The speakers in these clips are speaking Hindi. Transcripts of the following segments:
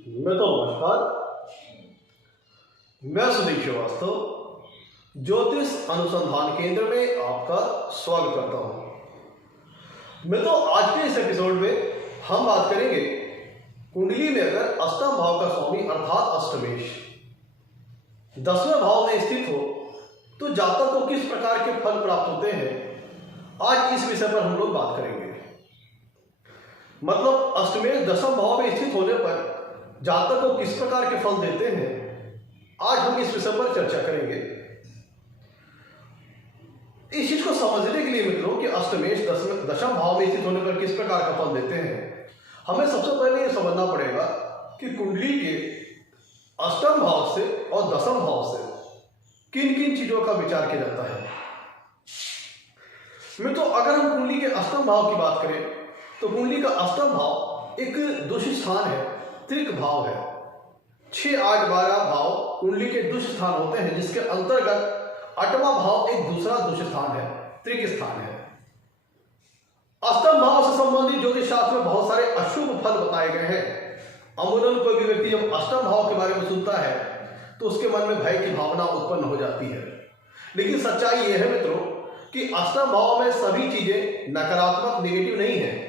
नमस्कार। मैं सुदीप श्रीवास्तव ज्योतिष अनुसंधान केंद्र में आपका स्वागत करता हूं। आज के इस एपिसोड में हम बात करेंगे कुंडली में अगर अष्टम भाव का स्वामी अर्थात अष्टमेश 10वें भाव में स्थित हो तो जातक को किस प्रकार के फल प्राप्त होते हैं। आज इस विषय पर हम लोग बात करेंगे। अष्टमेश 10वें भाव में स्थित होने पर जातक को किस प्रकार के फल देते हैं, आज हम इस विषय पर चर्चा करेंगे। इस चीज को समझने के लिए मित्रों कि अष्टमेश 10वें भाव में स्थित होने पर किस प्रकार का फल देते हैं, हमें सबसे पहले यह समझना पड़ेगा कि कुंडली के अष्टम भाव से और 10वें भाव से किन किन चीजों का विचार किया जाता है। अगर हम कुंडली के अष्टम भाव की बात करें तो कुंडली का अष्टम भाव एक दुष्ट स्थान है, त्रिक भाव है। 6, 8, 12 भाव कुंडली के दुष्ट स्थान होते हैं, जिसके अंतर्गत 8वां भाव एक दूसरा दुष्ट स्थान है, त्रिक स्थान है। अष्टम भाव से संबंधित ज्योतिष शास्त्र में बहुत सारे अशुभ फल बताए गए हैं। अमूमन कोई भी व्यक्ति जब अष्टम भाव के बारे में सुनता है तो उसके मन में भय की भावना उत्पन्न हो जाती है। लेकिन सच्चाई यह है मित्रों कि अष्टम भाव में सभी चीजें नकारात्मक नेगेटिव नहीं है।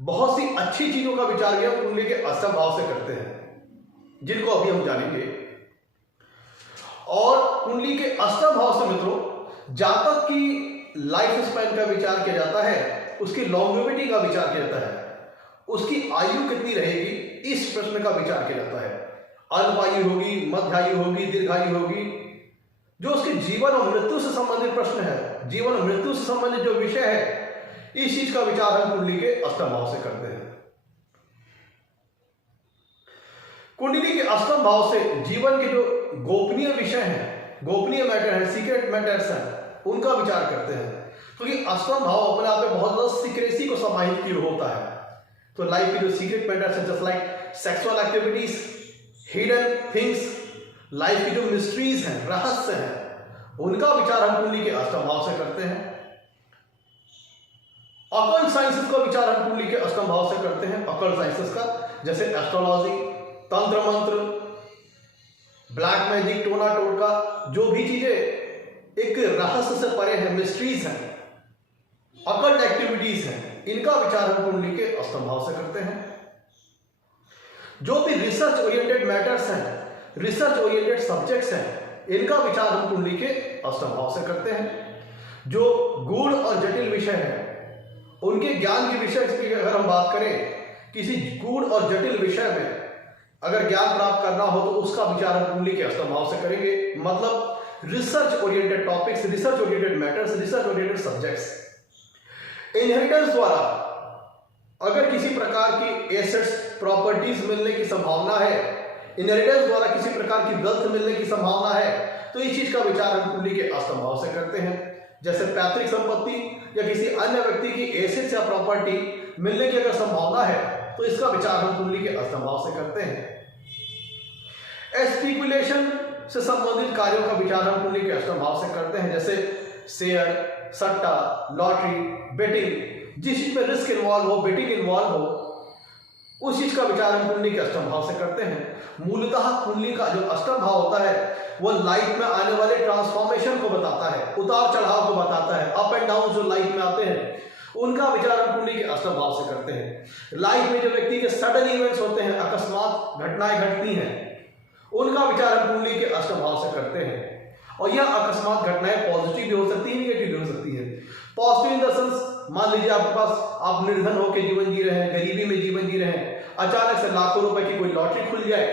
बहुत सी अच्छी चीजों का विचार भी हम कुंडली के अष्टम भाव से करते हैं, जिनको अभी हम जानेंगे। और कुंडली के अष्टम भाव से मित्रों जातक की लाइफ स्पैन का विचार किया जाता है, उसकी लॉन्गेविटी का विचार किया जाता है, उसकी आयु कितनी रहेगी इस प्रश्न का विचार किया जाता है। अल्पायु होगी, मध्यायु होगी, दीर्घायु होगी, जो उसके जीवन और मृत्यु से संबंधित प्रश्न है, जीवन और मृत्यु से संबंधित जो विषय है, इस चीज का विचार हम कुंडली के अष्टम भाव से करते हैं। कुंडली के अष्टम भाव से जीवन के जो गोपनीय विषय हैं, गोपनीय मैटर है, सीक्रेट मैटर्स हैं, उनका विचार करते हैं। क्योंकि अष्टम भाव अपने आप में बहुत ज्यादा सीक्रेसी को समाहित किए होता है। तो लाइफ के जो सीक्रेट मैटर्स हैं, just like sexual activities, hidden things, life की जो मिस्ट्रीज हैं, रहस्य हैं, उनका विचार हम कुंडली के अष्टम भाव से करते हैं। अकल्ट साइंसेस का विचार हम कुंडली के अष्टम भाव से करते हैं। अकल्ट साइंसेस का जैसे एस्ट्रोलॉजी, तंत्र मंत्र, ब्लैक मैजिक, टोना टोटका, जो भी चीजें एक रहस्य से परे हैं, मिस्ट्रीज हैं, अकल्ट एक्टिविटीज हैं, इनका विचार हम कुंडली के अष्टम भाव से करते हैं। जो भी रिसर्च ओरिएंटेड मैटर्स हैं, रिसर्च ओरिएंटेड सब्जेक्ट्स हैं, इनका विचार हम कुंडली के अष्टम भाव से करते हैं। जो गूढ़ और जटिल विषय हैं, उनके ज्ञान के विषय की अगर हम बात करें, किसी गूढ़ और जटिल विषय में अगर ज्ञान प्राप्त करना हो तो उसका विचार हम कुंडली के अष्टम भाव से करेंगे। Research oriented topics, research oriented matters, research oriented subjects. Inheritance द्वारा अगर किसी प्रकार की एसेट्स, प्रॉपर्टीज मिलने की संभावना है, इनहेरिटेंस द्वारा किसी प्रकार की वेल्थ मिलने की संभावना है, तो इस चीज का विचार हम कुंडली के अष्टम भाव से करते हैं। जैसे पैतृक संपत्ति या किसी अन्य व्यक्ति की एसेट्स या प्रॉपर्टी मिलने की अगर संभावना है तो इसका विचार हम कुंडली के अष्टम भाव से करते हैं। स्पेकुलेशन से संबंधित कार्यों का विचार हम कुंडली के अष्टम भाव से करते हैं। जैसे शेयर, सट्टा, लॉटरी, बेटिंग, जिस चीज में रिस्क इन्वॉल्व हो, बेटिंग इन्वॉल्व हो, उस चीज का विचार हम कुंडली के अष्टम भाव से करते हैं। मूलतः कुंडली का जो अष्टम भाव होता है वो लाइफ में आने वाले ट्रांसफॉर्मेशन को बताता है, उतार चढ़ाव को बताता है, अप एंड डाउन जो लाइफ में आते हैं, उनका विचार हम कुंडली के अष्टम भाव से करते हैं। लाइफ में जो व्यक्ति के सडन इवेंट्स होते हैं, अकस्मात घटनाएं घटती हैं, उनका विचार हम कुंडली के अष्टम भाव से करते हैं। और यह अकस्मात घटनाएं पॉजिटिव भी हो सकती है, निगेटिव भी हो सकती है। पॉजिटिव इन द सेंस, मान लीजिए आपके पास, आप निर्धन होकर जीवन जी रहे हैं, गरीबी में जीवन जी रहे हैं, अचानक से लाखों रुपए की कोई लॉटरी खुल जाए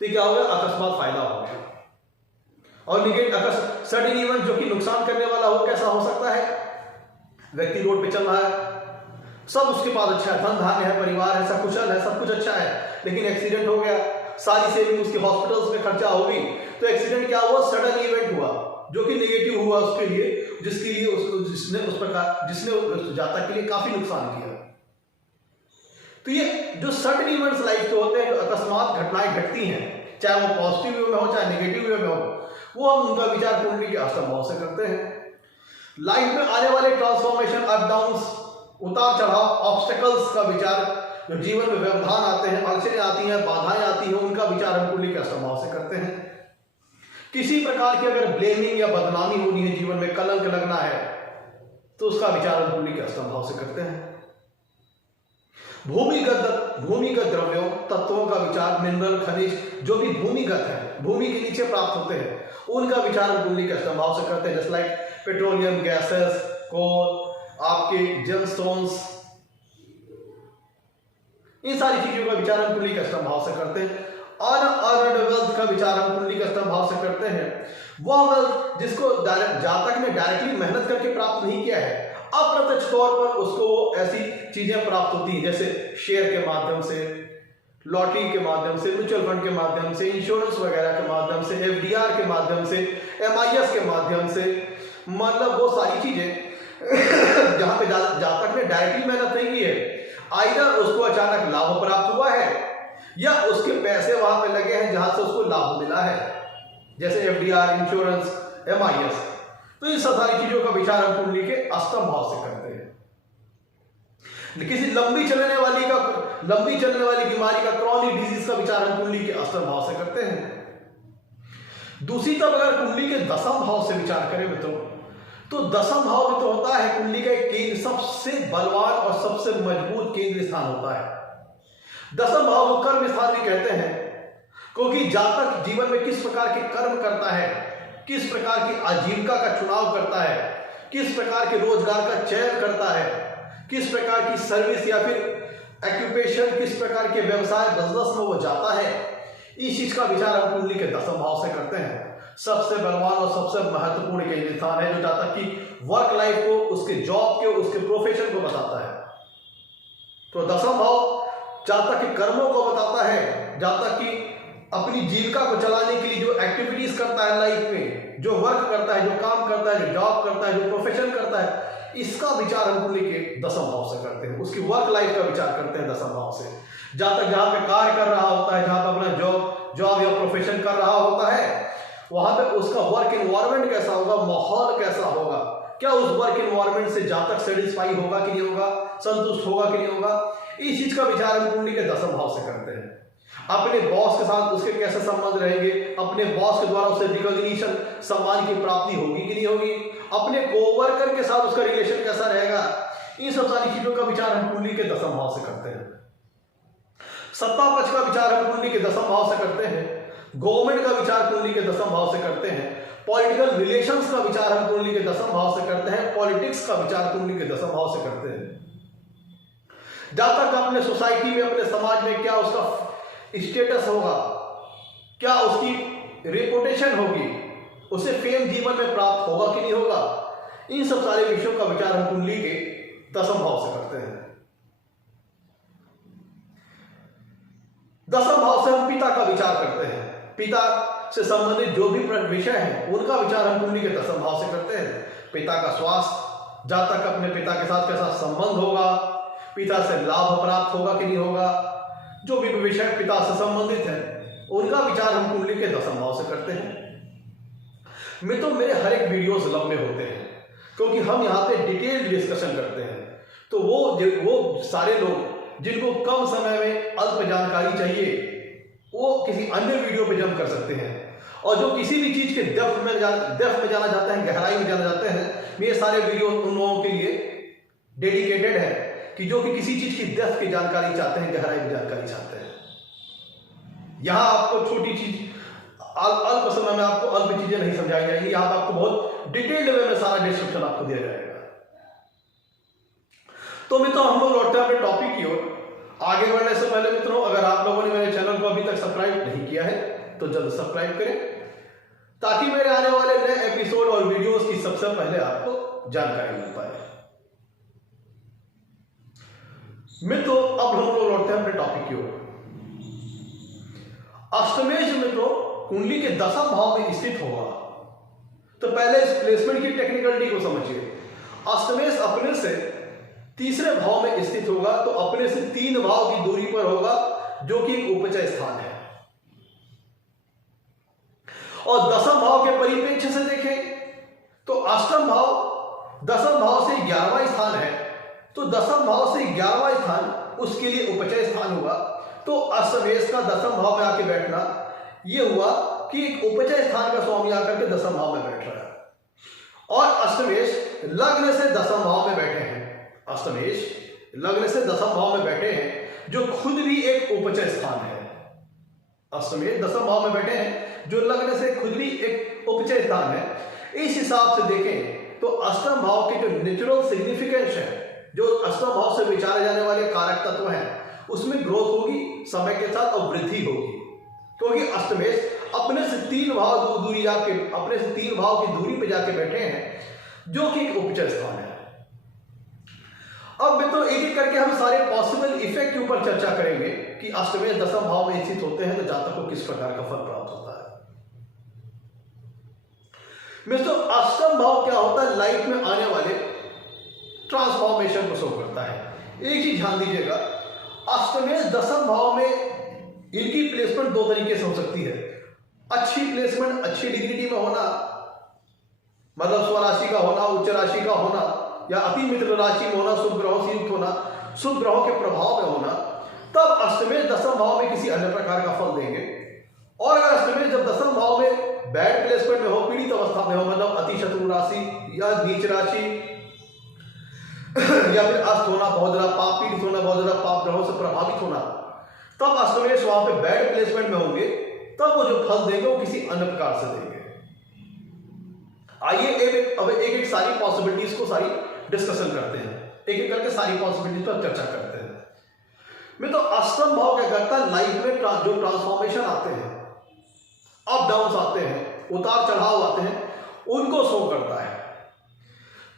तो क्या होगा, अकस्मात फायदा होगा। और निगेटिव सडन इवेंट जो कि नुकसान करने वाला हो, कैसा हो सकता है, व्यक्ति रोड पे चल रहा है, सब उसके पास अच्छा है, धन धान्य है, परिवार है, सब कुशल है, सब कुछ अच्छा है, लेकिन एक्सीडेंट हो गया, सारी सेविंग उसके हॉस्पिटल्स में खर्चा होगी। तो एक्सीडेंट क्या हुआ, सडन इवेंट हुआ जो कि नेगेटिव हुआ उसके लिए, जिसके लिए जिसने उस जातक के लिए काफी नुकसान किया। तो ये जो सडन इवेंट्स लाइफ के होते हैं, जो अकस्मात घटनाएं घटती हैं, चाहे वो पॉजिटिव वे में हो, चाहे नेगेटिव वे में हो, वो हम उनका विचार कुंडली के अष्टम भाव से करते हैं। लाइफ में आने वाले ट्रांसफॉर्मेशन, अप डाउन्स, उतार चढ़ाव, ऑब्स्टेकल्स का विचार जो जीवन में व्यवधान आते हैं, अड़चने आती हैं, बाधाएं आती हैं, उनका विचार हम कुंडली के अष्टम भाव से करते हैं। किसी प्रकार की अगर ब्लेमिंग या बदनामी होनी है, जीवन में कलंक लगना है, तो उसका विचार हम कुंडली के अष्टम भाव से करते हैं। भूमिगत द्रव्यों तत्वों का विचार, मिनरल खनिज जो भी भूमिगत है, भूमि के नीचे प्राप्त होते हैं, उनका विचार हम कुंडली के अष्टम भाव से करते हैं। जस्ट लाइक पेट्रोलियम गैसेस, कोल, आपके जेमस्टोन्स, इन सारी चीजों का विचार हम कुंडली के अष्टम भाव से करते हैं। अनअर्न्ड वेल्थ का विचार हम कुंडली के अष्टम भाव से करते हैं। वह वेल्थ जिसको जातक ने डायरेक्टली मेहनत करके प्राप्त नहीं किया है, अप्रत्यक्ष तौर पर उसको ऐसी चीजें प्राप्त होती हैं, जैसे शेयर के माध्यम से, लॉटरी के माध्यम से, म्यूचुअल फंड के माध्यम से, इंश्योरेंस वगैरह के माध्यम से, एफडीआर के माध्यम से, एमआईएस के माध्यम से, मतलब वो सारी चीजें जहां पे जातक ने डायरेक्टली मेहनत नहीं की है, आइदर उसको अचानक लाभ प्राप्त हुआ है या उसके पैसे वहां पे लगे हैं जहां से उसको लाभ मिला है, जैसे एफडीआर, इंश्योरेंस, एमआईएस। तो इन सारी चीजों का विचार हम कुंडली के अष्टम भाव से करते हैं। किसी लंबी चलने वाली बीमारी का, क्रॉनिक डिजीज का विचार हम कुंडली के अष्टम भाव से करते हैं। दूसरी तरफ अगर कुंडली के दसम भाव से विचार करें मित्रों, तो दसम भाव में तो होता है कुंडली का एक केंद्र, सबसे बलवान और सबसे मजबूत केंद्र स्थान होता है। दसम भाव को कर्म स्थान भी कहते हैं, क्योंकि जातक जीवन में किस प्रकार के कर्म करता है, किस प्रकार की आजीविका का चुनाव करता है, किस प्रकार के रोजगार का चयन करता है, किस प्रकार की सर्विस या फिर ऑक्यूपेशन, किस प्रकार के व्यवसाय बिजनेस में वो जाता है, इस चीज का विचार हम कुंडली के दसम भाव से करते हैं। सबसे बलवान और सबसे महत्वपूर्ण केंद्र स्थान है, जो जातक की वर्क लाइफ को, उसके जॉब के, उसके प्रोफेशन को बताता है। तो दसम भाव जातक के कर्मों को बताता है, जातक की अपनी जीविका को चलाने के लिए जो एक्टिविटीज करता है लाइफ में, जो वर्क करता है, जो काम करता है, जो जॉब करता है, जो प्रोफेशन करता है, इसका विचार हम कुंडली के दसम भाव से करते हैं। उसकी वर्क लाइफ का विचार करते हैं दसम भाव से। जातक जहां पे कार्य कर रहा होता है, जहां पे अपना जॉब या प्रोफेशन कर रहा होता है, वहां पे उसका वर्क एनवायरनमेंट कैसा होगा, माहौल कैसा होगा, क्या उस वर्क एनवायरनमेंट से जातक सेटिस्फाई होगा कि नहीं होगा, संतुष्ट होगा कि नहीं होगा, इस चीज का विचार हम कुंडली के दसम भाव से करते हैं। अपने बॉस के साथ उसके कैसे संबंध रहेंगे, अपने बॉस के द्वारा उसे रिकॉग्निशन, सम्मान की प्राप्ति होगी कि नहीं होगी, अपने कोवर्कर के साथ उसका रिलेशन कैसा रहेगा, इन सब सारी चीजों का विचार हम कुंडली के दसम भाव से करते हैं। सत्ता पक्ष का विचार हम कुंडली के दसम भाव से करते हैं। गवर्नमेंट का विचार कुंडली के दसम भाव से करते हैं। पॉलिटिकल रिलेशंस का विचार हम कुंडली के दसम भाव से करते हैं। पॉलिटिक्स का विचार कुंडली के दसम भाव से करते हैं। जातक अपने सोसाइटी में, अपने समाज में क्या उसका स्टेटस होगा, क्या उसकी रेपुटेशन होगी, उसे फेम जीवन में प्राप्त होगा कि नहीं होगा, इन सब सारे विषयों का विचार हम कुंडली के दसम भाव से करते हैं। दसम भाव से हम पिता का विचार करते हैं। पिता से संबंधित जो भी विषय है उनका विचार हम कुंडली के दसम भाव से करते हैं। पिता का स्वास्थ्य, जातक अपने पिता के साथ कैसा संबंध होगा, पिता से लाभ प्राप्त होगा कि नहीं होगा, जो भी विषय पिता से संबंधित है उनका विचार हम कुंडली के दसम भाव से करते हैं। मित्रों, मेरे हर एक वीडियोस लंबे होते हैं क्योंकि हम यहाँ पे डिटेल डिस्कशन करते हैं। तो वो सारे लोग जिनको कम समय में अल्प जानकारी चाहिए, वो किसी अन्य वीडियो पे जंप कर सकते हैं। और जो किसी भी चीज के डेप्थ में जाना चाहते हैं, गहराई में जाना चाहते हैं, मेरे सारे वीडियो उन लोगों के लिए डेडिकेटेड है कि जो कि किसी चीज की डेप्थ की जानकारी चाहते हैं, गहराई की जानकारी चाहते हैं। यहां आपको छोटी चीज, अल्प समय में आपको अल्प चीजें नहीं समझाई जाएंगी, यहां पर आपको बहुत डिटेल लेवल में सारा डिस्क्रिप्शन आपको दिया जाएगा। तो मित्रों, हम लोग लौटते हैं अपने टॉपिक की ओर। आगे बढ़ने से पहले मित्रों, अगर आप लोगों ने मेरे चैनल को अभी तक सब्सक्राइब नहीं किया है तो जल्द सब्सक्राइब करें, ताकि मेरे आने वाले नए एपिसोड और वीडियोस की सबसे पहले आपको जानकारी मिल पाए। मित्रों, अब हम लोग लौटते हैं अपने टॉपिक की ओर। अष्टमेश मित्रों कुंडली के दसम भाव में स्थित होगा। तो पहले इस प्लेसमेंट की टेक्निकलिटी को समझिए। अष्टमेश अपने से तीसरे भाव में स्थित होगा, तो अपने से 3 भाव की दूरी पर होगा, जो कि एक उपचय स्थान है। और दसम भाव के परिप्रेक्ष्य से देखें तो अष्टम भाव दसम भाव से 11वां स्थान है। तो दसम भाव से 11वां स्थान उसके लिए उपचय स्थान हुआ। तो अष्टमेश का दसम भाव में आके बैठना ये हुआ कि एक उपचय स्थान का स्वामी आकर के दसम भाव में बैठ रहा है। और अष्टमेश लग्न से दसम भाव में बैठे हैं, अष्टमेश लग्न से दसम भाव में बैठे हैं, जो खुद भी एक उपचय स्थान है। अष्टमेश दसम भाव में बैठे हैं जो लग्न से खुद भी एक उपचय स्थान है। इस हिसाब से देखें तो अष्टम भाव के जो नेचुरल सिग्निफिकेंस है, जो अष्टम भाव से विचारे जाने वाले कारक तत्व हैं, उसमें ग्रोथ होगी समय के साथ और वृद्धि होगी, क्योंकि अष्टमेश अपने से 3 भाव दूरी जाके, अपने से 3 भाव की दूरी पे जाके बैठे हैं, जो कि एक उपचय स्थान है। अब मित्रों एक एक करके हम सारे पॉसिबल इफेक्ट के ऊपर चर्चा करेंगे कि अष्टमेश दसम भाव में स्थित होते हैं तो जातक को किस प्रकार का फल प्राप्त होता है। मित्रों अष्टम भाव क्या होता है, लाइफ में आने वाले ट्रांसफॉर्मेशन को शो करता है। एक चीज ध्यान दीजिएगा, अष्टमेश दसम भाव में इनकी प्लेसमेंट 2 तरीके से हो सकती है। अच्छी प्लेसमेंट अच्छी डिग्निटी में होना, मतलब स्वराशि का होना, उच्च राशि का होना, या अति मित्र राशि में होना, शुभ ग्रहों से युक्त होना, शुभ ग्रहों के प्रभाव में होना, तब अष्टमेश दसम भाव में किसी अन्य प्रकार का फल देंगे। और अगर अष्टमेश जब दसम भाव में बैड प्लेसमेंट में हो, पीड़ित अवस्था में हो, मतलब अति शत्रु राशि या नीच राशि या फिर अस्त होना, बहुत ज्यादा पाप पीड़ित होना, बहुत ज्यादा पाप ग्रहों से प्रभावित होना, तब अष्टमेश वहां पे बैड प्लेसमेंट में होंगे, तब वो जो फल देंगे वो किसी अन्य प्रकार से देंगे। आइए अब एक सारी पॉसिबिलिटीज को सारी डिस्कशन करते हैं, एक एक करके सारी पॉसिबिलिटीज पर चर्चा करते हैं। मैं तो अष्टम भाव क्या करता है, लाइफ में जो ट्रांसफॉर्मेशन आते हैं, अप डाउन आते हैं, उतार चढ़ाव आते हैं, उनको शो करता है।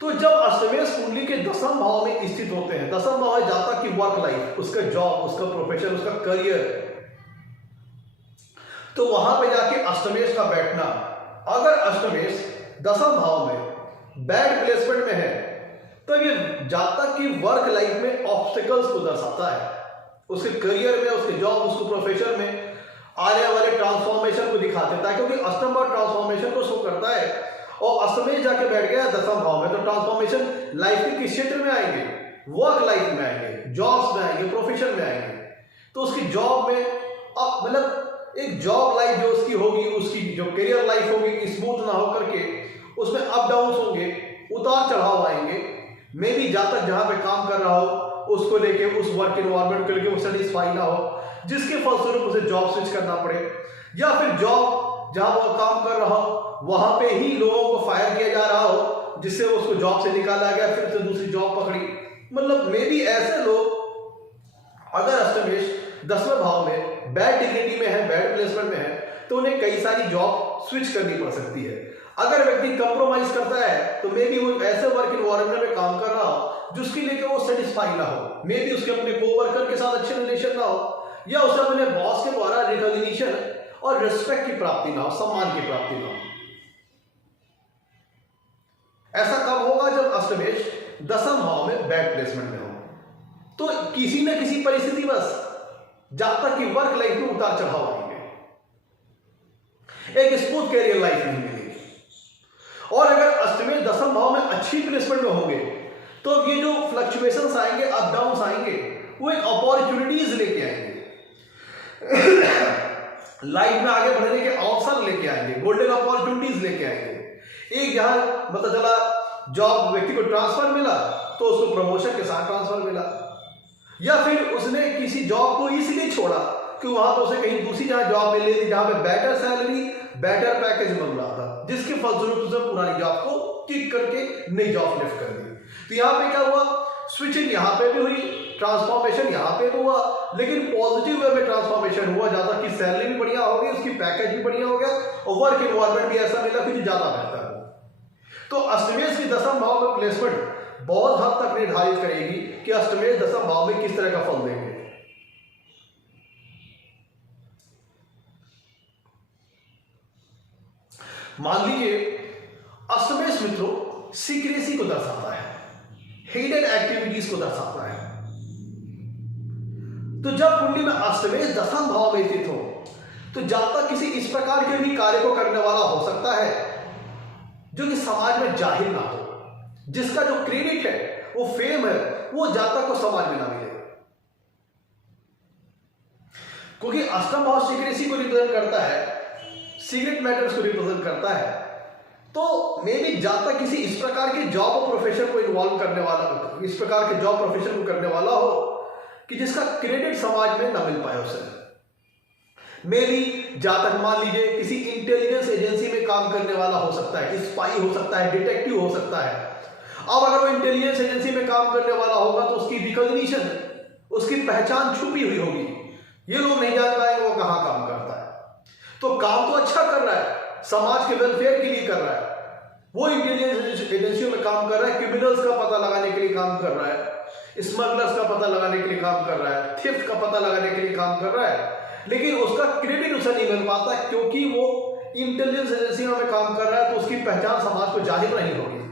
तो जब अष्टमेश कुंडली के दसम भाव में स्थित होते हैं, दसम भाव है जातक की वर्क लाइफ, उसका जॉब, उसका प्रोफेशन, उसका करियर, तो वहां पे जाके अष्टमेश का बैठना, अगर अष्टमेश दसम भाव में बैड प्लेसमेंट में है तो ये जातक की वर्क लाइफ में ऑब्स्टिकल्स को दर्शाता है, उसके करियर में, उसके जॉब, उसके प्रोफेशन में आने वाले ट्रांसफॉर्मेशन को दिखा देता है, क्योंकि अष्टम भाव ट्रांसफॉर्मेशन को शो करता है। और अष्टमेश जाके बैठ गया दसम भाव में, तो ट्रांसफॉर्मेशन लाइफ के किस क्षेत्र में आएंगे, वर्क लाइफ में आएंगे, जॉब्स में आएंगे, प्रोफेशन में आएंगे। तो उसकी जॉब में अब मतलब एक जॉब लाइफ जो उसकी होगी, उसकी जो करियर लाइफ होगी, स्मूथ ना होकर के उसमें अप डाउन होंगे, उतार चढ़ाव आएंगे। मे भी जातक जहां पे काम कर रहा हो उसको लेके, उस वर्क एनवायरनमेंट को लेके वो सेटिस्फाई ना हो, जिसके फलस्वरूप उसे जॉब स्विच करना पड़े, या फिर जॉब जहां वो काम कर रहा हो वहां पे ही लोगों को फायर किया जा रहा हो, जिससे उसको जॉब से निकाला गया, फिर से दूसरी जॉब पकड़ी। मतलब मे भी ऐसे लोग अगर अष्टमेश 10वें भाव में बैड डिग्निटी में है, बैड प्लेसमेंट में है, तो उन्हें कई सारी जॉब स्विच करनी पड़ सकती है। अगर व्यक्ति कंप्रोमाइज करता है तो मे बी वो ऐसे वर्क एनवायरनमेंट में काम कर रहा हो जिसके लेकर वो सेटिस्फाई ना हो, मे बी उसके अपने कोवर्कर के साथ अच्छे रिलेशन ना हो, या उसे अपने बॉस के द्वारा रिकॉग्निशन और रिस्पेक्ट की प्राप्ति ना हो, सम्मान की प्राप्ति ना हो। ऐसा कब होगा, जब अष्टमेश दसम भाव में बैड प्लेसमेंट में हो। तो किसी न किसी परिस्थिति बस जातक की वर्क लाइफ में उतार चढ़ाव आएंगे, एक स्मूथ कैरियर लाइफ नहीं मिलेगी। और अगर अष्टमेश दसम भाव में अच्छी प्लेसमेंट में होंगे तो ये जो फ्लक्चुएशंस आएंगे, अप डाउन आएंगे, वो एक अपॉर्चुनिटीज लेके आएंगे, लाइफ में आगे बढ़ने के अवसर लेके आएंगे, गोल्डन अपॉर्चुनिटीज लेके आएंगे। एक जहां मतलब चला जॉब व्यक्ति को ट्रांसफर मिला तो उसको प्रमोशन के साथ ट्रांसफर मिला, या फिर उसने किसी जॉब को इसलिए छोड़ा कि वहां पर उसे कहीं दूसरी जहां जॉब मिल रही थी, जहां पे बेटर सैलरी, बेटर पैकेज मिल रहा था, जिसके फलस्वरूप उसने पुरानी जॉब को किक करके नई जॉब लिफ्ट कर दी। तो यहाँ पे क्या हुआ, स्विचिंग यहाँ पे भी हुई, ट्रांसफॉर्मेशन यहाँ पे भी हुआ, लेकिन पॉजिटिव वे में ट्रांसफॉर्मेशन हुआ, ज्यादा की सैलरी भी बढ़िया हो गई, उसकी पैकेज भी बढ़िया हो गया, और वर्क एनवायरनमेंट भी ऐसा मिला कि ज्यादा बेहतर हो। तो अष्टमेश की दसम भाव में प्लेसमेंट बहुत हद तक निर्धारित करेगी कि अष्टमेश दसम भाव में किस तरह का फल देंगे। मान लीजिए अष्टमेश मित्रों सीक्रेसी को दर्शाता है, हिडन एक्टिविटीज को दर्शाता है। तो जब कुंडली में अष्टमेश दसम भाव में स्थित हो तो जातक किसी इस प्रकार के भी कार्य को करने वाला हो सकता है जो कि समाज में जाहिर ना हो, जिसका जो क्रेडिट है, वो फेम है, वो जातक को समाज में ना मिले। क्योंकि अष्टम भाव सीक्रेसी को रिप्रेजेंट करता है, सीक्रेट मैटर्स को रिप्रेजेंट करता है। तो मे भी जहां तक किसी इस प्रकार के जॉब और प्रोफेशन को इन्वॉल्व करने वाला हो, इस प्रकार के जॉब प्रोफेशन को करने वाला हो कि जिसका क्रेडिट समाज में न मिल पाए उसे, मे भी जहां तक मान लीजिए किसी इंटेलिजेंस एजेंसी में काम करने वाला हो सकता है, स्पाई हो सकता है, डिटेक्टिव हो सकता है। अब अगर वो इंटेलिजेंस एजेंसी में काम करने वाला होगा तो उसकी रिकॉग्निशन, उसकी पहचान छुपी हुई होगी, ये लोग नहीं जान पाएंगे वो कहां काम करता है। तो काम तो अच्छा कर रहा है, समाज के वेलफेयर के लिए कर रहा है, वो इंटेलिजेंस एजेंसियों में काम कर रहा है, क्रिमिनल्स का पता लगाने के लिए काम कर रहा है, स्मगलर्स का पता लगाने के लिए काम कर रहा है, थेफ्ट का पता लगाने के लिए काम कर रहा है, लेकिन उसका क्रेडिट उसे नहीं मिल पाता क्योंकि वो इंटेलिजेंस एजेंसियों में काम कर रहा है, तो उसकी पहचान समाज को जाहिर नहीं होगी।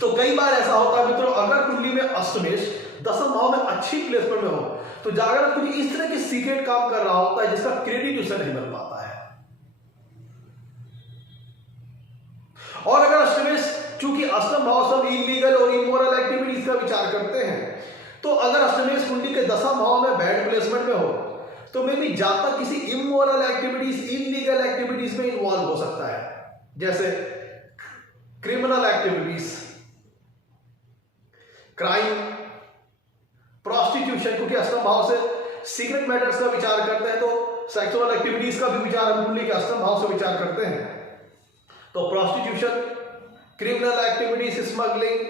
तो कई बार ऐसा होता है मित्रों, अगर कुंडली में अष्टमेश दसम भाव में अच्छी प्लेसमेंट में हो तो जागरण कुछ इस तरह के सीक्रेट काम कर रहा होता है जिसका क्रेडिट उसे नहीं मिल पाता है। और अगर अष्टमेश, चूंकि अष्टम भाव सब इलीगल और इमोरल एक्टिविटीज का विचार करते हैं, तो अगर अष्टमेश कुंडली के दसम भाव में बैड प्लेसमेंट में हो तो मे भी जहां तक किसी इमोरल एक्टिविटीज, इलीगल एक्टिविटीज में इन्वॉल्व हो सकता है, जैसे क्रिमिनल एक्टिविटीज, क्राइम, प्रोस्टिट्यूशन, क्योंकि अष्टम भाव से सीक्रेट मैटर्स का विचार करते हैं तो सेक्सुअल एक्टिविटीज का भी विचार हम कुंडली के अष्टम भाव से विचार करते हैं। तो prostitution, criminal activities, smuggling,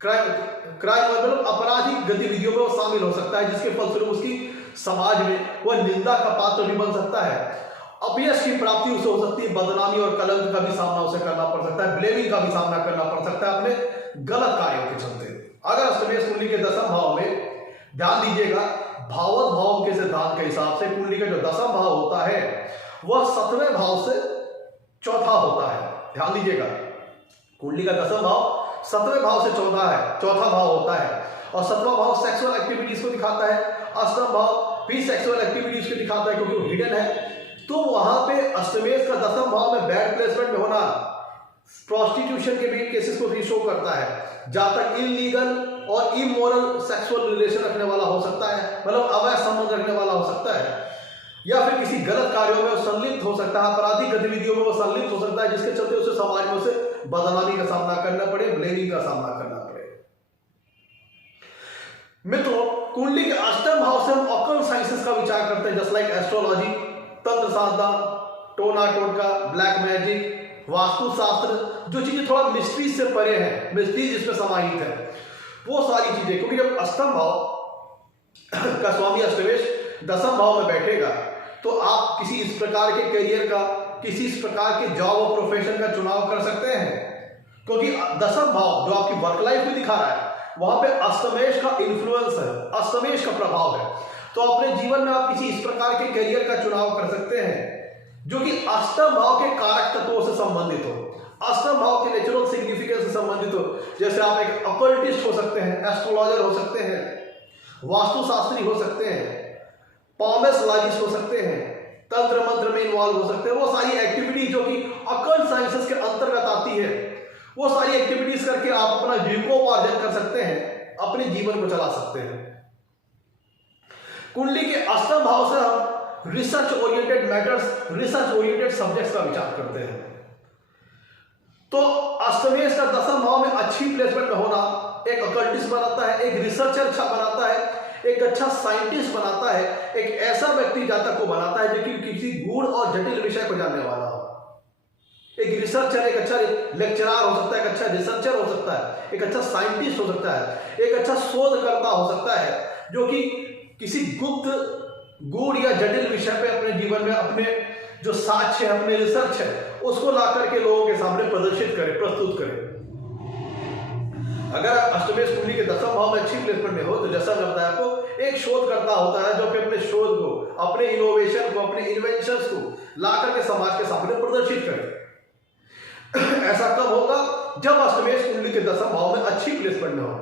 crime मतलब आपराधिक गतिविधियों में वो शामिल हो सकता है, जिसके फलस्वरूप उसकी समाज में वह निंदा का पात्र भी बन सकता है, अपयश की प्राप्ति उसे हो सकती है, बदनामी और कलंक का भी सामना उसे करना पड़ सकता है, ब्लेमिंग का भी सामना करना पड़ सकता है अपने गलत कार्यों के चलते। अगर अष्टमेश कुंडली के दसम भाव में, ध्यान दीजिएगा, भावत भाव के सिद्धांत के हिसाब से कुंडली का जो दसम भाव होता है वह 7वें भाव से चौथा होता है। ध्यान दीजिएगा, कुंडली का दसम भाव 7वें भाव से चौथा भाव होता है, और 7वां भाव सेक्सुअल एक्टिविटीज को दिखाता है, अष्टम भाव भी सेक्सुअल एक्टिविटीज को दिखाता है क्योंकि वो हिडन है। तो वहां पे अष्टमेश का दसम भाव में बैड प्लेसमेंट में होना प्रोस्टिट्यूशन के भी केसेस को भी शो करता है, जहां तक इलीगल और इमोरल सेक्सुअल रिलेशन रखने वाला हो सकता है, मतलब अवैध संबंध रखने वाला हो सकता है, या फिर किसी गलत कार्यों में संलिप्त हो सकता है, आपराधिक गतिविधियों में वो संलिप्त हो सकता है, जिसके चलते उसे समाज में उसे बदनामी का सामना करना पड़े, ब्लेमिंग का सामना करना पड़े। मित्रों, कुंडली के अष्टम भाव से हम ऑकल्ट साइंसेस का विचार करते हैं, जस्ट लाइक एस्ट्रोलॉजी, तंत्र साधना, टोना टोटका, ब्लैक मैजिक, वास्तुशास्त्र, जो चीजें थोड़ा मिस्ट्री से परे हैं, मिस्ट्री जिसमें समाहित है, वो सारी चीजें, क्योंकि जब अष्टम भाव का स्वामी अष्टमेश दसम भाव में बैठेगा तो आप किसी इस प्रकार के करियर का, किसी इस प्रकार के जॉब और प्रोफेशन का चुनाव कर सकते हैं, क्योंकि दसम भाव जो आपकी वर्क लाइफ में दिखा रहा है वहां पे अष्टमेश का इन्फ्लुएंस है, अष्टमेश का प्रभाव है। तो अपने जीवन में आप किसी इस प्रकार के करियर का चुनाव कर सकते हैं जो कि अष्टम भाव के कारक तत्वों से संबंधित हो, अष्टम भाव के नेचुरल सिग्निफिकेंस से संबंधित हो। जैसे आप एक अकल्टिस्ट हो सकते हैं, एस्ट्रोलॉजर हो सकते हैं, वास्तुशास्त्री हो सकते हैं, पॉमेसोलॉजिस्ट हो सकते हैं, तंत्र मंत्र में इन्वॉल्व हो सकते हैं। वो सारी एक्टिविटी जो कि अकल्ट साइंसेस के अंतर्गत आती है, वो सारी एक्टिविटीज करके आप अपना जीविकोपार्जन कर सकते हैं, अपने जीवन को चला सकते हैं। कुंडली के अष्टम भाव से हम research oriented matters, research oriented subjects का विचार करते हैं। तो अष्टमेश का दसम भाव में अच्छी प्लेसमेंट में होना एक अकल्टिस्ट बनाता है, एक रिसर्चर अच्छा बनाता है, एक अच्छा साइंटिस्ट बनाता है, एक ऐसा व्यक्ति जातक को बनाता है जो कि किसी गूढ़ और जटिल विषय को जानने वाला हो। एक रिसर्चर एक अच्छा लेक्चरर हो सकता है, एक अच्छा रिसर्चर हो सकता है, एक अच्छा साइंटिस्ट हो सकता है, एक अच्छा शोधकर्ता हो सकता है जो कि किसी गुप्त, गूढ़ या जटिल विषय पे अपने जीवन में अपने जो साक्ष्य है, अपने रिसर्च है, उसको ला करके लोगों के सामने प्रदर्शित करे, प्रस्तुत करे। अगर आप अष्टमेश कुंडली के दसम भाव में अच्छी प्लेसमेंट में हो तो जैसा मैं बताया आपको, एक शोधकर्ता होता है जो कि अपने शोध को, अपने इनोवेशन को, अपने इन्वेंशंस को ला करके समाज के सामने प्रदर्शित करे। ऐसा कब होगा? जब अष्टमेश कुंडली के दसम भाव में अच्छी प्लेसमेंट में हो।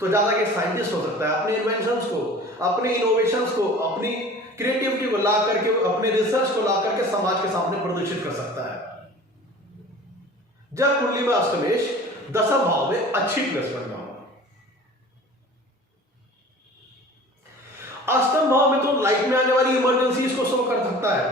तो ज्यादा के साइंटिस्ट हो सकता है, अपने इन्वेंशंस को, अपने इनोवेशंस को, अपनी क्रिएटिविटी को ला करके, अपने रिसर्च को ला करके समाज के सामने प्रदर्शित कर सकता है। जब कुंडली में अष्टमेश दसम भाव में अच्छी प्लेसमेंट में हो। अष्टम भाव में तो लाइफ में आने वाली इमरजेंसीज को शो कर सकता है।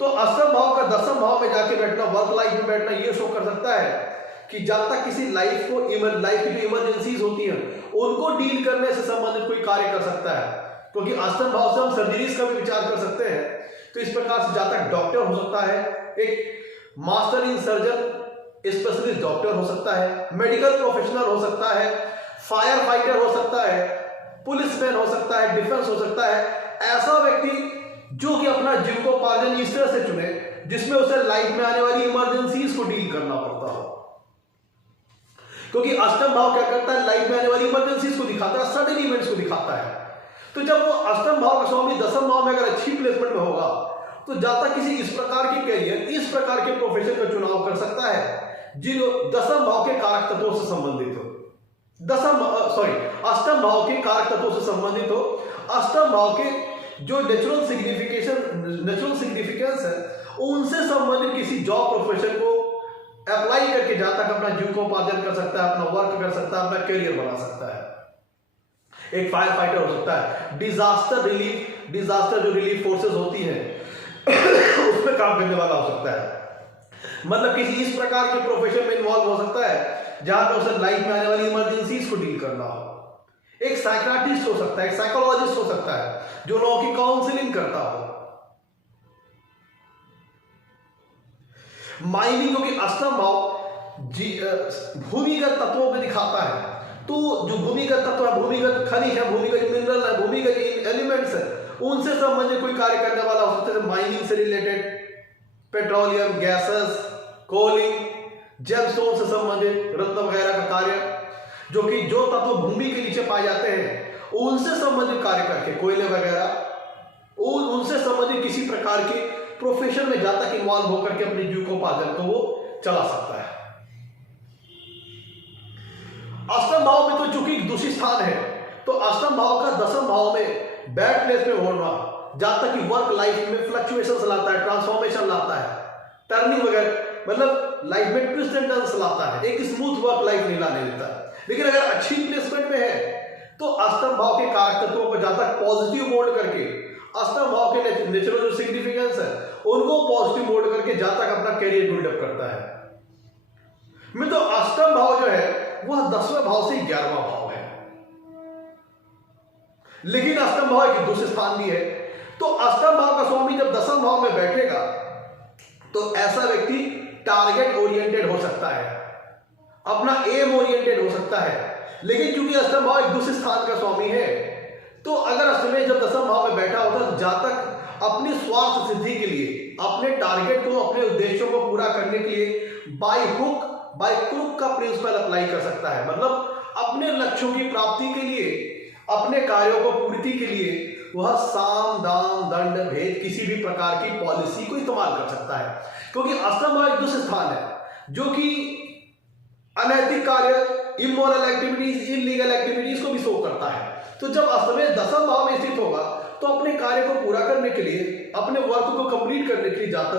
तो अष्टम भाव का दसम भाव में जाके बैठना, वर्क लाइफ में बैठना, ये शो कर सकता है कि जब तक किसी लाइफ की जो इमरजेंसीज होती हैं उनको डील करने से संबंधित कोई कार्य कर सकता है, क्योंकि अष्टम भाव से हम सर्जरीज का भी विचार कर सकते हैं। तो इस प्रकार से जहां तक डॉक्टर हो सकता है, एक master in surgeon specialist doctor हो सकता है, मेडिकल प्रोफेशनल हो सकता है, फायर फाइटर हो सकता है, पुलिसमैन हो सकता है, डिफेंस हो सकता है। ऐसा व्यक्ति जो कि अपना जीविकोपार्जन इस तरह से चुने जिसमें उसे लाइफ में आने वाली इमरजेंसीज को डील करना पड़ता हो, क्योंकि अष्टम भाव क्या करता है, लाइफ में आने वाली इमरजेंसीज को दिखाता है, सडन इवेंट्स को दिखाता है। तो जब वो अष्टम भाव का स्वामी दसम भाव में अगर अच्छी प्लेसमेंट में होगा तो जाता किसी इस प्रकार के कैरियर, इस प्रकार के प्रोफेशन का चुनाव कर सकता है जो दसम भाव के कारक तत्वों से संबंधित हो, अष्टम भाव के कारक तत्वों से संबंधित हो। अष्टम भाव के जो नेचुरल सिग्निफिकेंस है उनसे संबंधित किसी जॉब प्रोफेशन को अप्लाई करके जहां तक अपना जीविकोपार्जन कर सकता है, अपना वर्क कर सकता है, अपना करियर बना सकता है। एक फायर फाइटर हो सकता है, डिजास्टर जो रिलीफ फोर्सेस होती हैं उसमें काम करने वाला हो सकता है। मतलब किसी इस प्रकार के प्रोफेशन में इन्वॉल्व हो सकता है जहां पर उसे लाइफ में आने वाली इमरजेंसीज को डील करना हो। एक साइकियाट्रिस्ट हो सकता है, एक साइकोलॉजिस्ट हो सकता है जो लोगों की काउंसलिंग करता हो। माइनिंग, क्योंकि अष्टम भाव भूमिगत तत्वों को दिखाता है, तो जो भूमिगत तत्व है, भूमिगत खनिज है, भूमिगत मिनरल है, भूमिगत एलिमेंट्स है, उनसे संबंधित कोई कार्य करने वाला हो सकता है। माइनिंग से related petroleum, gases, coaling, gemstone से संबंधित रत्न वगैरह का कार्य, जो कि जो तत्व भूमि के नीचे पाए जाते हैं उनसे संबंधित कार्य करके, कोयले वगैरह, उनसे संबंधित किसी प्रकार के प्रोफेशन में जहां तक इन्वॉल्व होकर के अपने जीविकोपार्जन को वो चला सकता है। अष्टम भाव में तो चूंकि दूसरी स्थान है, तो अष्टम भाव का दसम भाव में बैड प्लेस में होना जहां तक कि वर्क लाइफ में फ्लक्चुएशंस लाता है, ट्रांसफॉर्मेशन लाता है, टर्निंग वगैरह, मतलब लाइफ में ट्विस्ट एंड टर्न्स लाता है, एक स्मूथ वर्क लाइफ नहीं लाने देता। लेकिन अगर अच्छी प्लेसमेंट में है तो अष्टम भाव के कारक तत्वों को जहां तक पॉजिटिव मोड करके, अष्टम भाव के नेचुरल जो सिग्निफिकेंस है उनको पॉजिटिव मोड करके जहां तक अपना कैरियर बिल्डअप करता है। मैं तो अष्टम भाव जो है वह 10वें भाव से 11वां भाव है, लेकिन अष्टम भाव एक दूसरे स्थान भी है। तो अष्टम भाव का स्वामी जब दसम भाव में बैठेगा तो ऐसा व्यक्ति टारगेट ओरिएंटेड हो सकता है, अपना एम ओरिएंटेड हो सकता है। लेकिन चूंकि अष्टम भाव एक दूसरे स्थान का स्वामी है, तो अगर अष्टमेश जब दसम भाव में बैठा होता है तो जहां तक अपनी स्वार्थ सिद्धि के लिए, अपने टारगेट को, अपने उद्देश्यों को पूरा करने के लिए बाय हुक बाय क्रुक का प्रिंसिपल अप्लाई कर सकता है। मतलब अपने लक्ष्यों की प्राप्ति के लिए, अपने कार्यों को पूर्ति के लिए वह साम दाम दंड भेद किसी भी प्रकार की पॉलिसी को इस्तेमाल कर सकता है, क्योंकि अष्टम भाव एक दूसरे स्थान है जो कि अनैतिक कार्य, इमोरल एक्टिविटीज, इलीगल एक्टिविटीज को भी शो करता है। तो जब अष्टमेश दसम भाव में स्थित होगा तो अपने कार्य को पूरा करने के लिए, अपने वर्क को कंप्लीट करने के लिए जाकर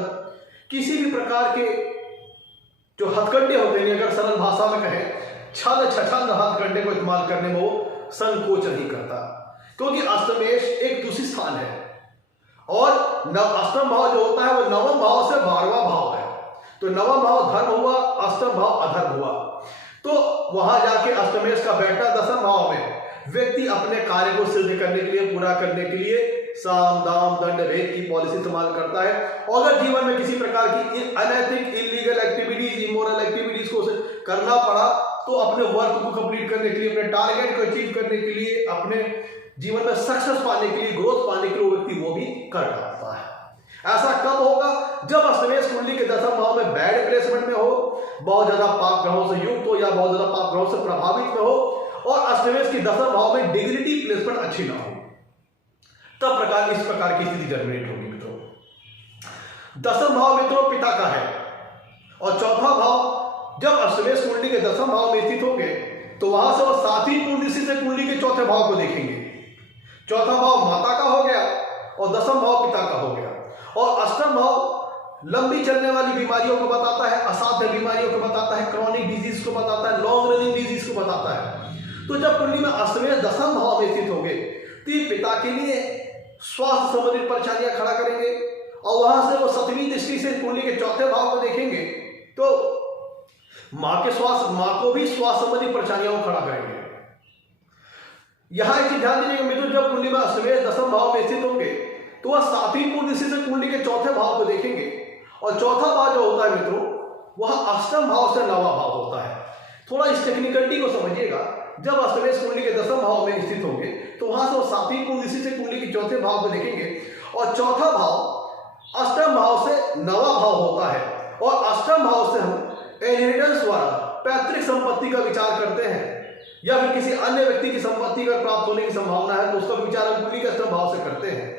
किसी भी प्रकार के जो हथकंडे होते हैं, अगर सरल भाषा में कहें, छल छछंद हथकंडे को इस्तेमाल करने में वो संकोच नहीं करता, क्योंकि अष्टमेश एक दूसरी स्थान है। और अष्टम भाव जो होता है वो नवम भाव से 12वां भाव है। तो नवम भाव धर्म हुआ, अष्टम भाव अधर्म हुआ। तो वहां जाके अष्टमेश का बैठना दसम भाव में व्यक्ति अपने कार्य को सिद्ध करने के लिए, पूरा करने के लिए साम दाम दंड भेद की पॉलिसी इस्तेमाल करता है। और अगर जीवन में किसी प्रकार की अनैतिक, इलीगल एक्टिविटीज, इमोरल एक्टिविटीज को करना पड़ा तो अपने वर्क को कंप्लीट करने के लिए, अपने टारगेट को अचीव करने के लिए, अपने जीवन में सक्सेस पाने के लिए, ग्रोथ पाने के लिए वो व्यक्ति वो भी कर पाता है। ऐसा कब होगा? जब अष्टमेश कुंडली के दसम भाव में बैड प्लेसमेंट में हो, बहुत ज्यादा पाप ग्रहों से युक्त हो या बहुत ज्यादा पाप ग्रहों से प्रभावित में हो, और अष्टमेश की दसम भाव में डिग्निटी प्लेसमेंट अच्छी ना हो, तब प्रकार इस प्रकार की स्थिति जनरेट होगी। मित्रों, दसम भाव मित्रों पिता का है, और चौथा भाव जब अष्टमेश कुंडली के दसम भाव में स्थित होंगे तो वहां से वो सातवीं कुंडली से कुंडली के चौथे भाव को देखेंगे। चौथा भाव माता का हो गया और दसम भाव पिता का हो गया। और अष्टम भाव लंबी चलने वाली बीमारियों को बताता है, असाध्य बीमारियों को बताता है, क्रॉनिक डिजीज को बताता है, लॉन्ग रनिंग डिजीज को बताता है। तो जब कुंडली में अष्टमेश दसम भाव में स्थित होंगे तो ये पिता के लिए स्वास्थ्य संबंधित परेशानियां खड़ा करेंगे। और वहां से वो 7वीं दृष्टि से कुंडली के चौथे भाव को देखेंगे तो मां को भी स्वास्थ्य संबंधी परेशानियों को खड़ा करेंगे। यहां एक चीज ध्यान दीजिएगा मित्रों, जब कुंडली में अष्टमेश दशम भाव में स्थित होंगे तो वह 7वीं पूर्ण दृष्टि से कुंडली के चौथे भाव को देखेंगे। और चौथा भाव जो होता है मित्रों वह अष्टम भाव से नवा भाव होता है। थोड़ा इस टेक्निकलिटी को समझिएगा। जब अष्टमेश कुंडली के दशम भाव में स्थित होंगे तो वहां से वो 7वीं पूर्ण दृष्टि से कुंडली के चौथे भाव को देखेंगे। और चौथा भाव अष्टम भाव से नवा भाव होता है। और अष्टम भाव से हम इनहेरिटेंस द्वारा पैतृक संपत्ति का विचार करते हैं या फिर किसी अन्य व्यक्ति की संपत्ति अगर प्राप्त होने की संभावना है तो उसका विचार हम कुंडली के अष्टम भाव से करते हैं।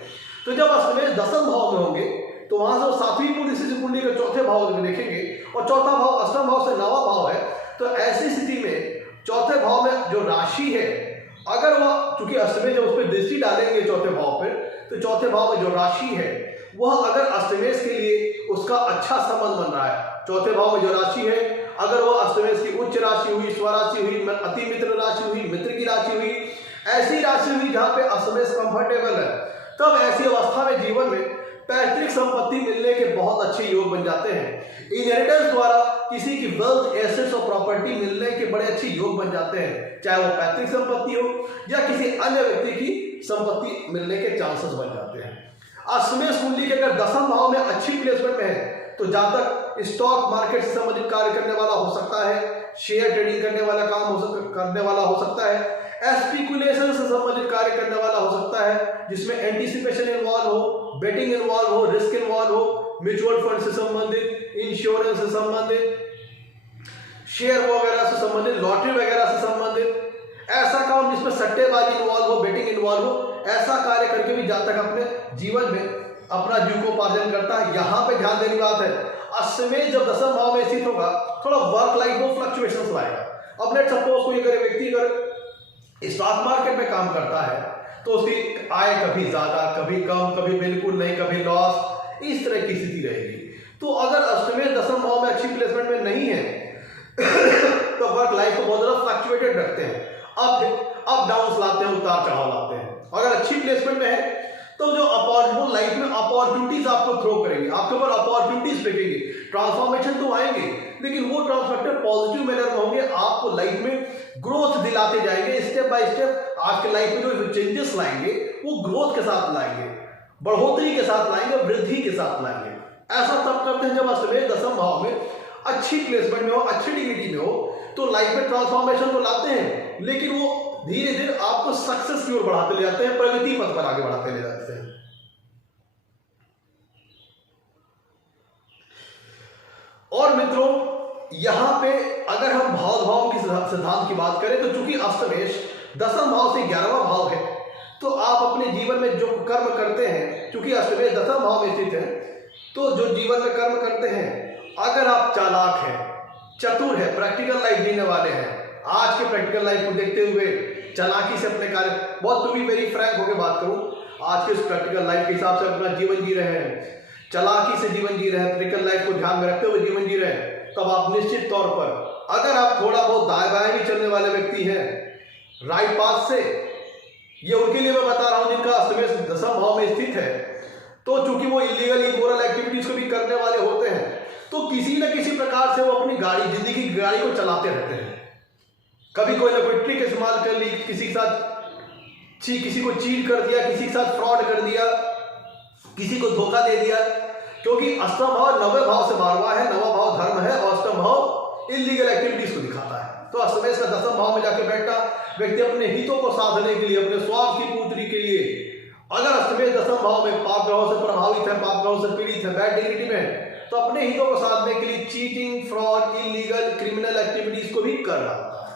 तो जब अष्टमेश दशम भाव में होंगे तो वहां से 7वीं पूर्ण दृष्टि से कुंडली के चौथे भाव में देखेंगे और चौथा भाव अष्टम भाव से नवा भाव है। तो ऐसी स्थिति में चौथे भाव में जो राशि है अगर वह चूंकि अष्टमेश जब उस पर दृष्टि डालेंगे चौथे भाव पर तो चौथे भाव में जो राशि है वह अगर अष्टमेश के लिए उसका अच्छा संबंध बन रहा है, चौथे भाव में जो राशि है अगर वह अष्टमेश की उच्च राशि हुई, स्वराशि हुई, अति मित्र राशि हुई, मित्र की राशि हुई, ऐसी राशि हुई जहां पे अष्टमेश कंफर्टेबल है, तब ऐसी अवस्था में जीवन में पैतृक संपत्ति मिलने के बहुत अच्छे योग बन जाते हैं। इनहेरिटेंस द्वारा किसी की वेल्थ, एसेट्स और प्रॉपर्टी मिलने के बड़े अच्छे योग बन जाते हैं, चाहे वो पैतृक संपत्ति हो या किसी अन्य व्यक्ति की संपत्ति मिलने के चांसेस बन जाते हैं। अष्टमेश कुंडली के अगर दशम भाव में अच्छी प्लेसमेंट में है तो जातक स्टॉक मार्केट से संबंधित कार्य करने वाला हो सकता है, शेयर ट्रेडिंग करने वाला काम करने वाला हो सकता है, एस्पिकुलेशन से संबंधित कार्य करने वाला हो सकता है जिसमें एंटीसिपेशन इन्वॉल्व हो, बेटिंग इन्वॉल्व हो, रिस्क इन्वॉल्व हो, म्यूचुअल फंड से संबंधित, इंश्योरेंस से संबंधित, शेयर वगैरह से संबंधित, लॉटरी वगैरह से संबंधित, ऐसा काम जिसमें सट्टेबाजी इन्वॉल्व हो, बेटिंग इन्वॉल्व हो, ऐसा कार्य करके भी जातक अपने जीवन में अपना जीविकोपार्जन करता है। यहां पे ध्यान देने की बात है, अष्टमेश जब दशम भाव में स्थित होगा थोड़ा वर्क लाइफ में फ्लक्चुएशंस लाएगा। अब लेट सपोज कोई अगर व्यक्ति अगर स्टॉक मार्केट में काम करता है तो उसकी आय कभी ज्यादा, कभी कम, कभी बिल्कुल नहीं, कभी लॉस, इस तरह की स्थिति रहेगी। तो अगर अष्टमेश दशम भाव में अच्छी प्लेसमेंट में नहीं है तो वर्क लाइफ को बहुत ज्यादा फ्लक्चुएटेड रखते हैं, अप डाउन लाते हैं, उतार चढ़ाव लाते हैं। अगर अच्छी प्लेसमेंट में है तो जो अपॉर्चुनिटी लाइफ में अपॉर्चुनिटीज आपको थ्रो करेंगे, आपके ऊपर अपॉर्चुनिटीज फेंकेंगे, ट्रांसफॉर्मेशन तो आएंगे लेकिन वो ट्रांसफॉर्मेशन पॉजिटिव मैनर में होंगे, आपको लाइफ में ग्रोथ दिलाते जाएंगे। स्टेप बाय स्टेप आपके लाइफ में जो चेंजेस लाएंगे वो ग्रोथ के साथ लाएंगे, बढ़ोतरी के साथ लाएंगे, वृद्धि के साथ लाएंगे। ऐसा तब करते हैं जब अष्टमेश दशम भाव में अच्छी प्लेसमेंट में हो, अच्छी डिग्निटी में हो, तो लाइफ में ट्रांसफॉर्मेशन तो लाते हैं लेकिन वो धीरे धीरे आपको सक्सेस की ओर बढ़ाते ले जाते हैं, प्रगति पथ पर आगे बढ़ाते ले जाते हैं। और मित्रों यहां पे अगर हम भाव की सिद्धांत की बात करें तो चूंकि अष्टमेश दशम भाव से 11वां भाव है तो आप अपने जीवन में जो कर्म करते हैं, चूंकि अष्टमेश दशम भाव में स्थित है तो जो जीवन में कर्म करते हैं, अगर आप चालाक हैं, चतुर है, प्रैक्टिकल लाइफ जीने वाले हैं, आज के प्रैक्टिकल लाइफ को देखते हुए चालाकी से अपने कार्य, बहुत टू बी वेरी फ्रैंक होकर बात करूं, आज के इस प्रैक्टिकल लाइफ के हिसाब से अपना जीवन जी रहे हैं, चालाकी से जीवन जी रहे हैं, प्रैक्टिकल लाइफ को ध्यान में रखते हुए जीवन जी रहे हैं, तब आप निश्चित तौर पर अगर आप थोड़ा बहुत दाएं बाएं भी चलने वाले व्यक्ति हैं राइट पाथ से, ये उनके लिए मैं बता रहा हूं जिनका अष्टमेश दशम भाव में स्थित है, तो चूंकि वो इलीगल इमोरल एक्टिविटीज को भी करने वाले होते हैं तो किसी न किसी प्रकार से वो अपनी गाड़ी, जिंदगी की गाड़ी को चलाते रहते हैं। कभी कोई ना कोई ट्रिक इस्तेमाल कर ली, किसी के साथ किसी को चीट कर दिया, किसी के साथ फ्रॉड कर दिया, किसी को धोखा दे दिया, क्योंकि अष्टम भाव 9वें भाव से 12वां है, 9वां भाव धर्म है और अष्टम भाव इलीगल एक्टिविटीज को दिखाता है। तो अष्टमेश का दशम भाव में जाके बैठा व्यक्ति अपने हितों को साधने के लिए, अपने स्वार्थ की पूर्ति के लिए, अगर अष्टमेश दशम भाव में पाप ग्रहों से प्रभावित है, पाप ग्रहों से पीड़ित है, बैड डिग्निटी में, तो अपने हितों को साधने के लिए cheating, fraud, illegal, criminal activities को भी कर रहा होता है।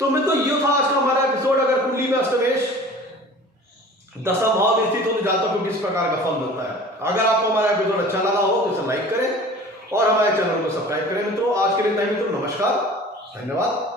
तो मित्रों ये था आज का हमारा एपिसोड। अगर कुंडली में अष्टमेश दशम भाव में स्थित हो तो जातक को किस प्रकार का फल मिलता है। अगर आपको हमारा एपिसोड अच्छा लगा हो तो इसे लाइक करें और हमारे चैनल को सब्सक्राइब करें। मित्रों आज के लिए इतना ही मित्रों, नमस्कार, धन्यवाद।